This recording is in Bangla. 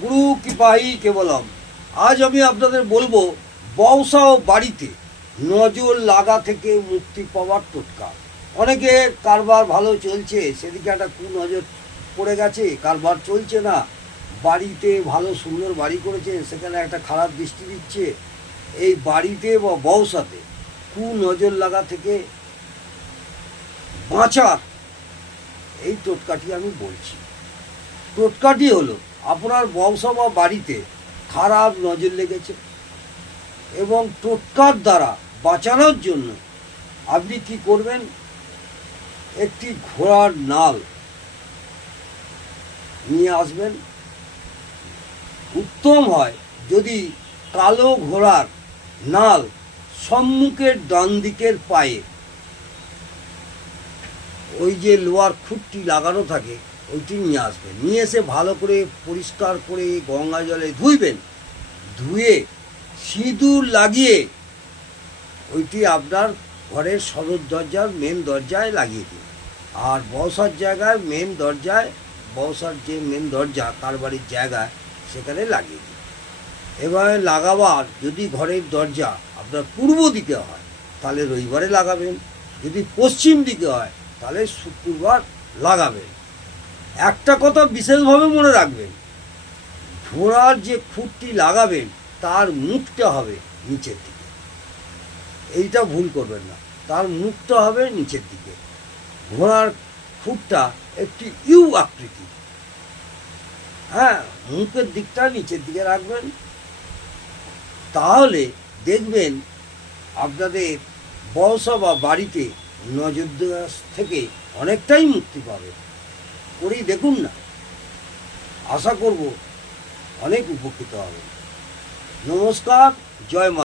গুরু কৃপাহি কেবলম। আজ আমি আপনাদের বলবো বওসা ও বাড়িতে নজর লাগা থেকে মুক্তি পাওয়ার টোটকা। অনেকের কারবার ভালো চলছে, সেদিকে একটা কুনজর পড়ে গেছে, কারবার চলছে না। বাড়িতে ভালো সুন্দর বাড়ি করেছে, সেখানে একটা খারাপ দৃষ্টি দিচ্ছে। এই বাড়িতে বা বওসাতে কুনজর লাগা থেকে বাঁচার এই টোটকাটি আমি বলছি। টোটকাটি হলো, আপনার বংশা বা বাড়িতে খারাপ নজর লেগেছে এবং টোটকার দ্বারা বাঁচানোর জন্য আপনি কি করবেন, একটি ঘোড়ার নাল নিয়ে আসবেন। উত্তম হয় যদি কালো ঘোড়ার নাল সম্মুখের ডান দিকের পায়ে ওই যে লোহার খুঁটটি লাগানো থাকে ওইটি নিয়ে আসবেন। নিয়ে এসে ভালো করে পরিষ্কার করে গঙ্গা জলে ধুইবেন। ধুয়ে সিঁদুর লাগিয়ে ওইটি আপনার ঘরের সদর দরজার মেন দরজায় লাগিয়ে দিন। আর বসার জায়গায় মেন দরজায়, বসার যে মেন দরজা কার বাড়ির জায়গায়, সেখানে লাগিয়ে দিন। এবারে লাগাবার যদি ঘরের দরজা আপনার পূর্ব দিকে হয় তাহলে রবিবারে লাগাবেন, যদি পশ্চিম দিকে হয় তাহলে শুক্রবার লাগাবেন। একটা কথা বিশেষভাবে মনে রাখবেন, ঘোড়ার যে খুঁটটি লাগাবেন তার মুখটা হবে নিচের দিকে। এইটা ভুল করবেন না, তার মুখটা হবে নিচের দিকে। ঘোড়ার খুঁটটা একটি ইউ আকৃতি, হ্যাঁ, মুখের দিকটা নিচের দিকে রাখবেন। তাহলে দেখবেন আপনাদের বওসা বা বাড়িতে নজর দোষ থেকে অনেকটাই মুক্তি পাবে। করেই দেখুন না, আশা করব অনেক উপকৃত হবে। নমস্কার, জয় মা।